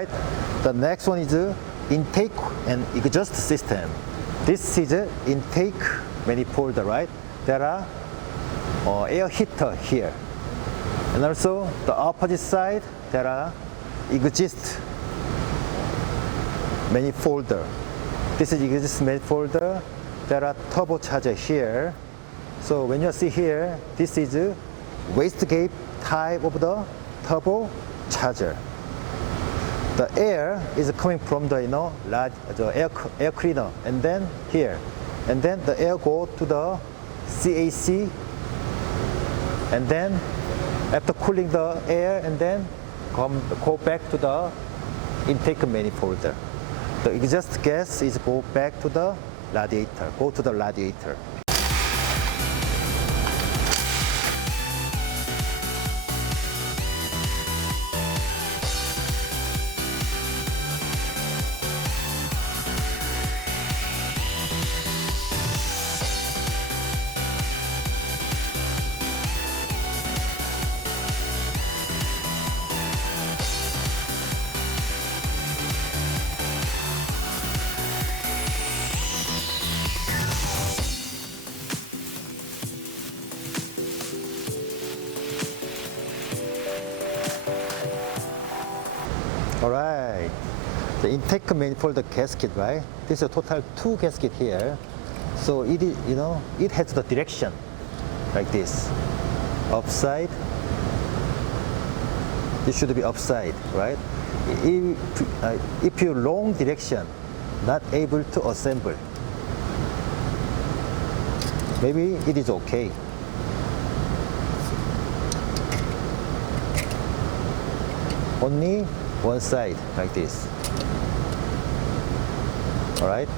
right? The next one is intake and exhaust system. This is intake manifold, right? There are air heater here. And also the opposite side, there are exhaust manifold. This is exhaust manifold. There are turbocharger here. So when you see here, this is wastegate type of the turbocharger. The air is coming from the air cleaner, and then here, and then the air go to the CAC, and then after cooling the air, and then go back to the intake manifold. The exhaust gas is go back to the radiator. Alright, the intake manifold gasket, right? This is a total 2 gasket here. So it is, it has the direction like this. Upside. This should be upside, right? If you wrong direction, not able to assemble, maybe it is okay. Only one side like this. All right.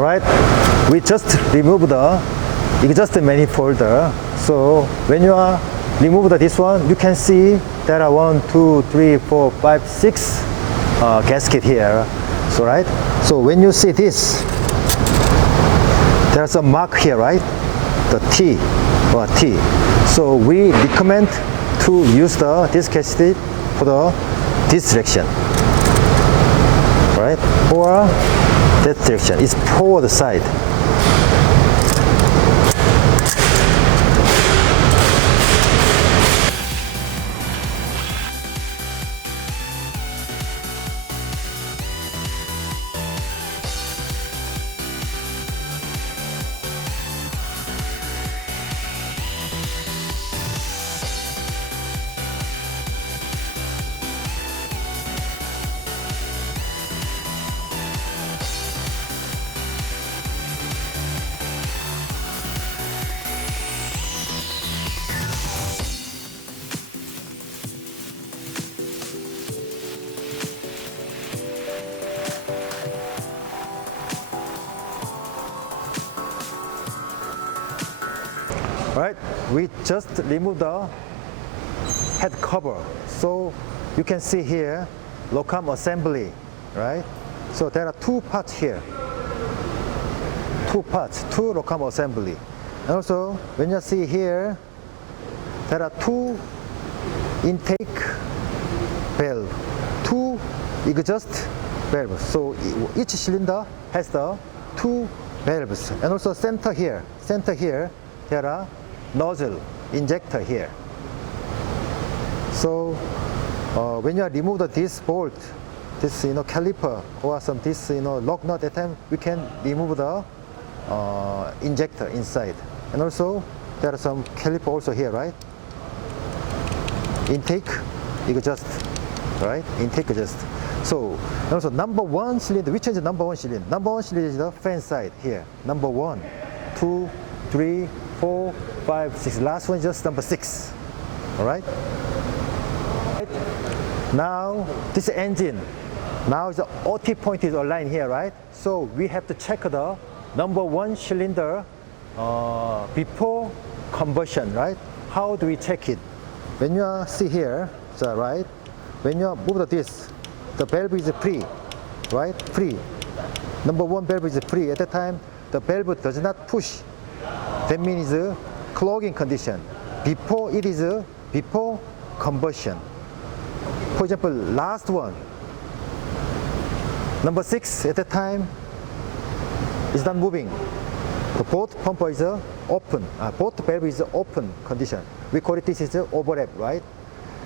Alright, we just remove the exhaust manifold. So when you are remove this one, you can see there are 1, 2, 3, 4, 5, 6 gasket here. So right, so when you see this, there's a mark here, right? The T or T. So we recommend to use this gasket for this direction, right? Or that direction is forward side. we just remove the head cover. So you can see here, locum assembly, right? So there are two parts here. Two parts, two locum assembly. And also, when you see here, there are two intake valve, two exhaust valves. So each cylinder has the two valves. And also center here, there are nozzle, injector here. So when you remove this bolt, this caliper or some this lock nut, at time we can remove the injector inside. And also there are some caliper also here, right? Intake, exhaust, right? Intake, exhaust. So and also number one cylinder, which is the number one cylinder? Number one cylinder is the fan side here. Number 1, 2, 3, 4, 5, 6. Last one is just number 6. All right. Now this engine. Now the OT point is aligned here, right? So we have to check the number one cylinder before combustion, right? How do we check it? When you see here, so right, when you move this, the valve is free, right? Free. Number one valve is free. At that time, the valve does not push. That means clogging condition. Before it is before combustion. For example, last one, number 6, at that time, is not moving. The both pump is open, both valve is open condition. We call it, this is overlap, right?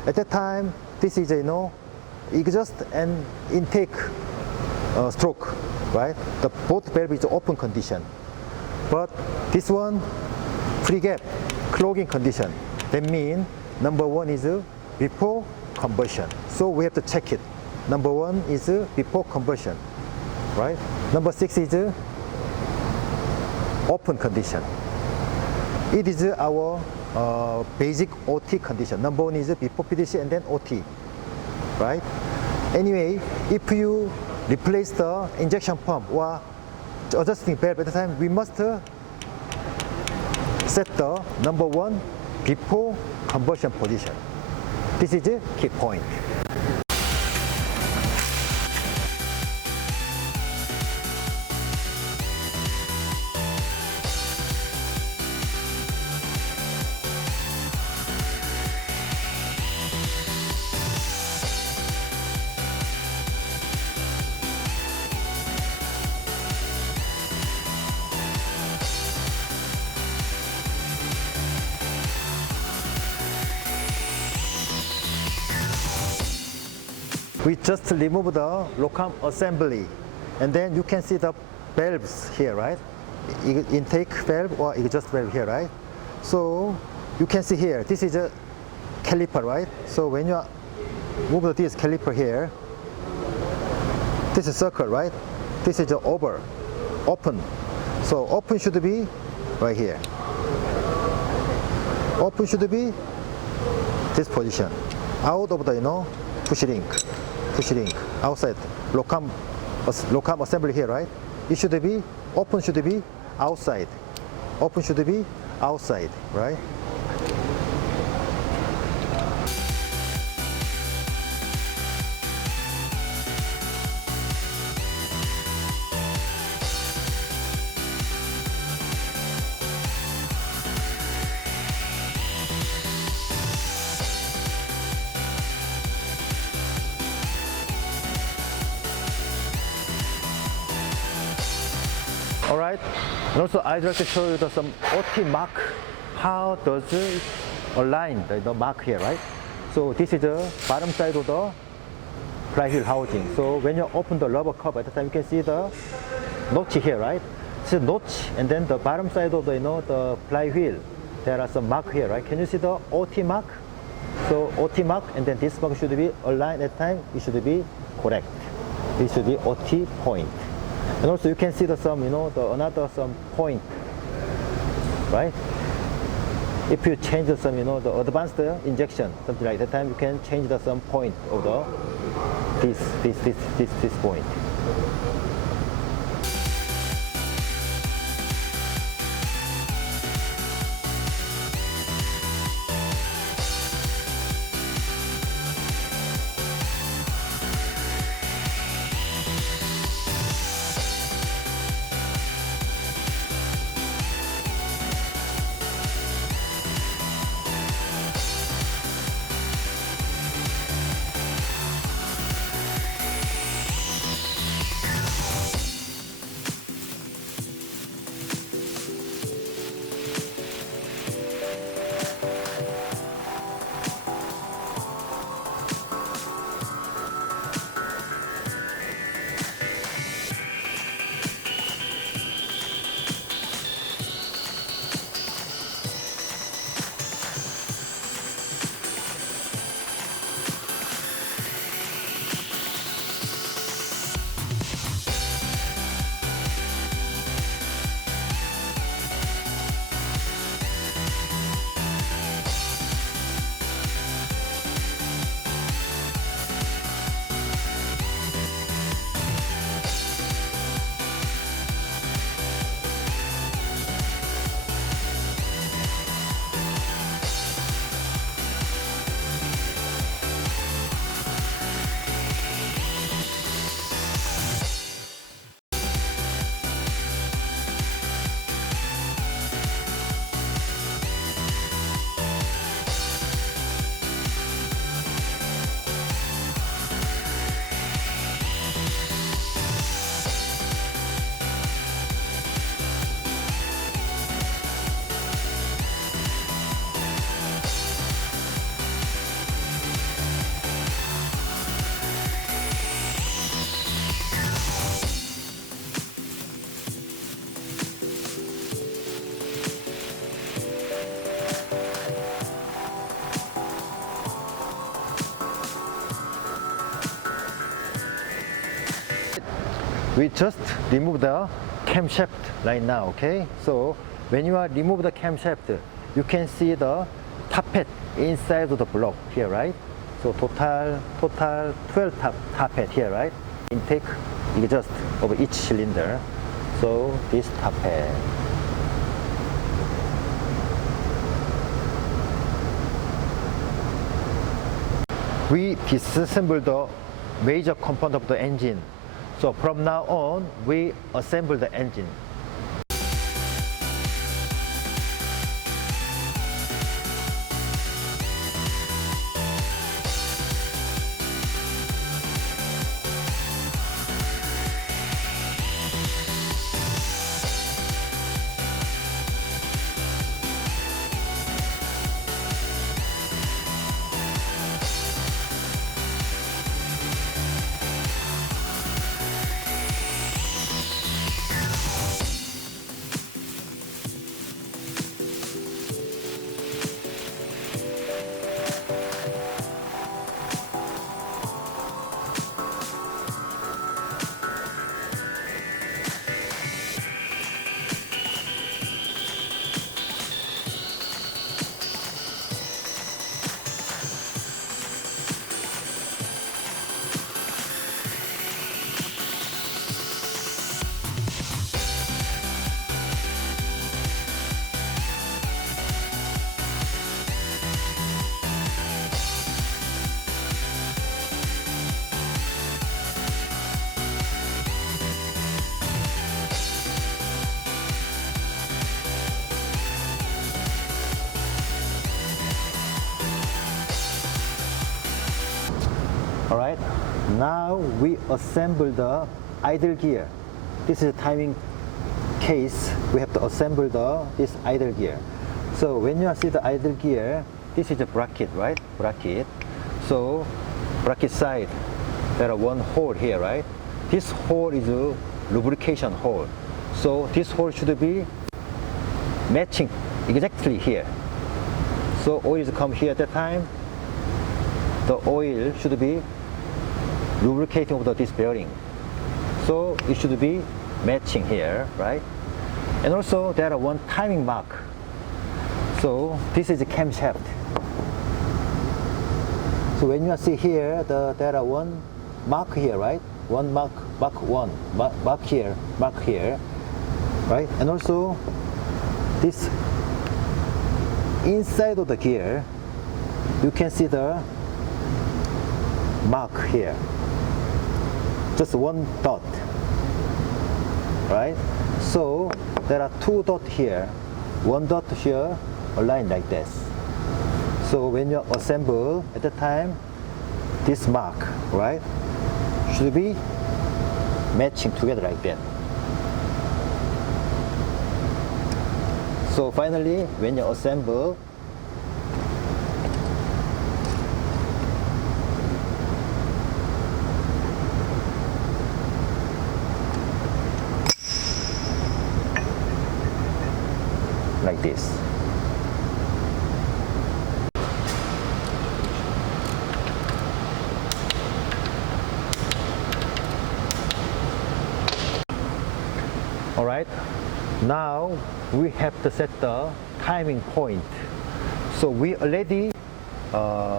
At that time, this is exhaust and intake stroke, right? The both valve is open condition. But this one, free gap, clogging condition. That means number 1 is before combustion. So we have to check it. Number 1 is before combustion, right? Number 6 is open condition. It is our basic OT condition. Number 1 is before PDC and then OT, right? Anyway, if you replace the injection pump or adjusting valve at the time, we must set the number 1 before combustion position. This is the key point. We just remove the locum assembly, and then you can see the valves here, right? Intake valve or exhaust valve here, right? So you can see here, this is a caliper, right? So when you move this caliper here, this is circle, right? This is open. So open should be right here. Open should be this position. Out of the push link outside locum assembly here, right? It should be open, should be outside. Open should be outside, right? All right, and also I'd like to show you some OT mark. How does it align the mark here, right? So this is the bottom side of the flywheel housing. So when you open the rubber cover, at the time you can see the notch here, right? So notch, and then the bottom side of the flywheel, there are some mark here, right? Can you see the OT mark? So OT mark, and then this mark should be aligned at time. It should be correct. This should be OT point. And also you can see another point, right? If you change the advanced injection, something like that time, you can change some point of this point. we just remove the camshaft right now, okay? So when you are remove the camshaft, you can see the tappet inside of the block here, right? So total 12 tappet here, right? Intake exhaust of each cylinder. So this tappet. We disassemble the major component of the engine. So from now on, we assemble the engine. Alright, now we assemble the idle gear. This is a timing case. We have to assemble this idle gear. So when you see the idle gear, this is a bracket, right? Bracket. So bracket side, there are one hole here, right? This hole is a lubrication hole. So this hole should be matching exactly here. So oils come here at that time. The oil should be lubricating over this bearing. So it should be matching here, right? And also there are one timing mark. So this is a camshaft. So when you see here, there are one mark here, right? One mark here, right? And also this inside of the gear, you can see the mark here. Just one dot, right? So there are two dots here, one dot here, aligned like this. So when you assemble at the time, this mark, right, should be matching together like that. So finally, when you assemble, like this. All right, now we have to set the timing point. So we already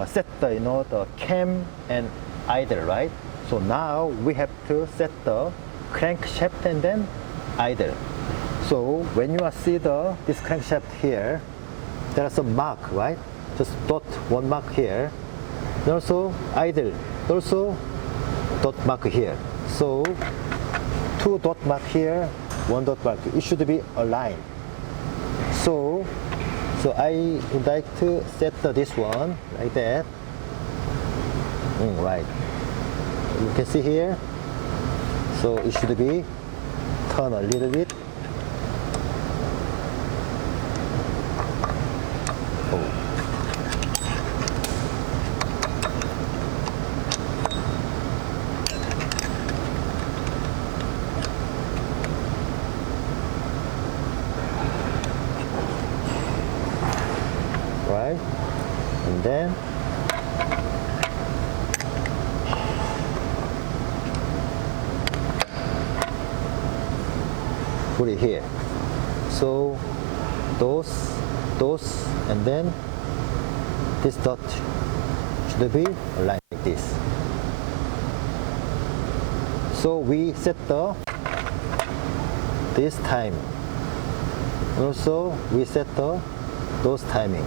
set the the cam and idle, right? So now we have to set the crankshaft and then idle. So when you see this crankshaft here, there are some mark, right? Just dot one mark here. And also idle, also dot mark here. So two dot mark here, one dot mark. It should be aligned. So I would like to set this one like that. Right. You can see here. So it should be turn a little bit. Right, and then put it here. So those, and then this dot should be aligned like this. So we set this time. Also we set those timing.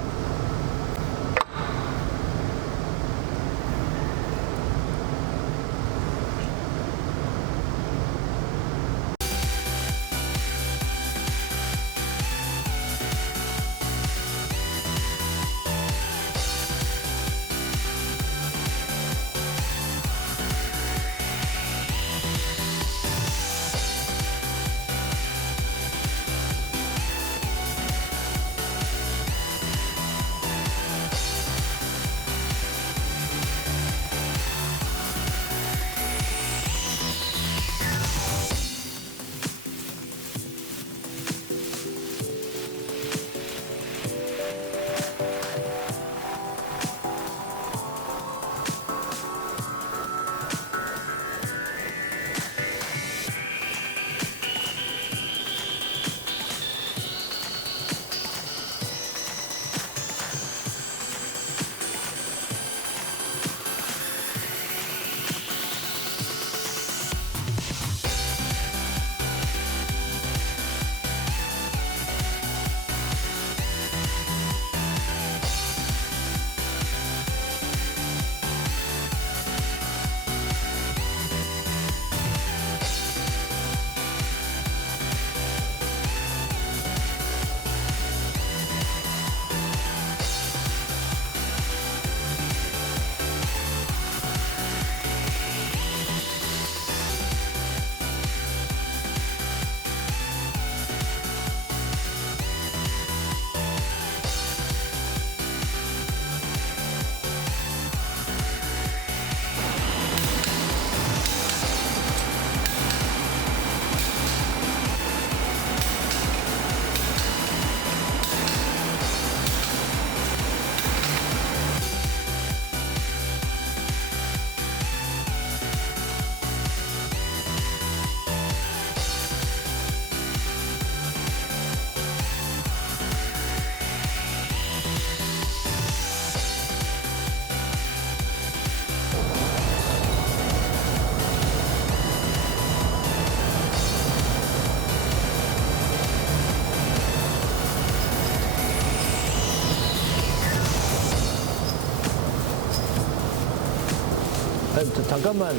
잠깐만.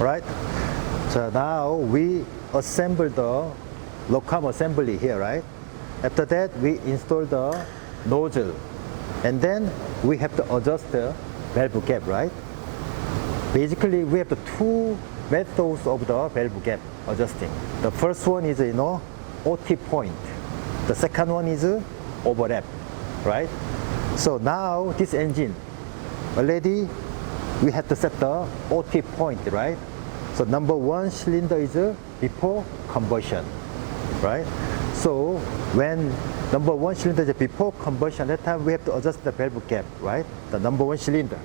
Right? So now we assemble the locam assembly here, right? After that, we install the nozzle, and then we have to adjust the valve gap, right? Basically, we have the two methods of the valve gap adjusting. The first one is, OT point. The second one is overlap, right? So now this engine, already we have to set the OT point, right? So number one cylinder is before combustion, right? So when number one cylinder is before combustion, that time we have to adjust the valve gap, right? The number one cylinder,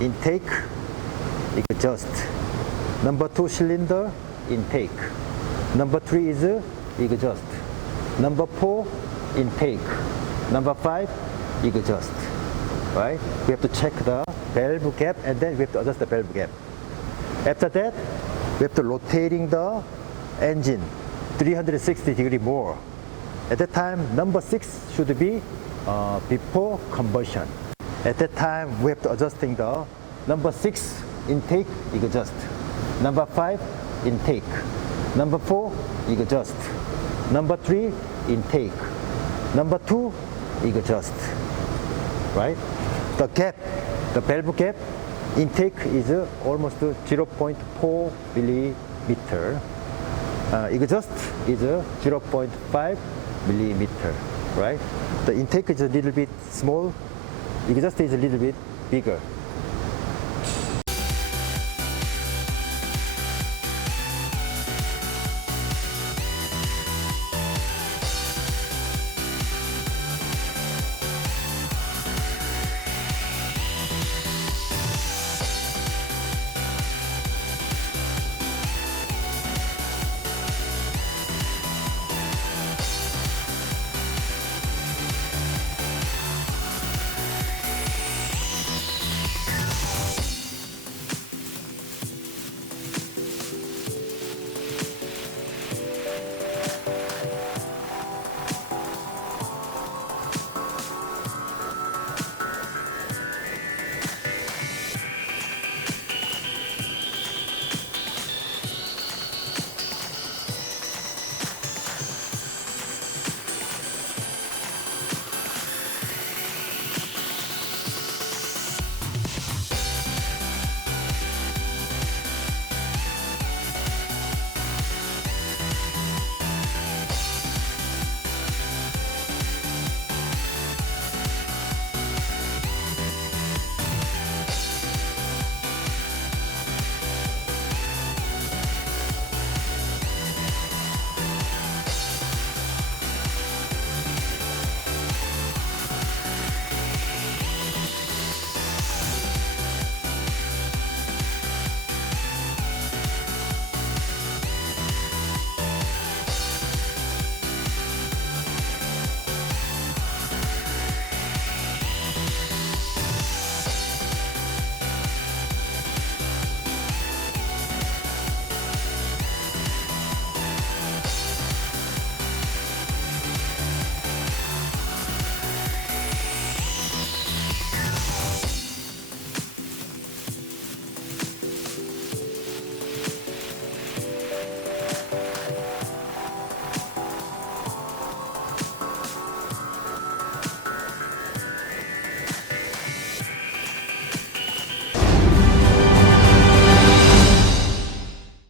intake, exhaust, Number 2 cylinder, intake. Number 3 is exhaust. Number 4, intake. Number 5, exhaust. Right? We have to check the valve gap and then we have to adjust the valve gap. After that, we have to rotating the engine 360 degree more. At that time, number 6 should be before combustion. At that time, we have to adjusting the number 6 intake, exhaust. Number 5 intake. Number 4 exhaust. Number 3 intake. Number 2 exhaust. Right? The gap, the valve gap, intake is almost 0.4 millimeter. Exhaust is 0.5 millimeter. Right? The intake is a little bit small. Exhaust is a little bit bigger.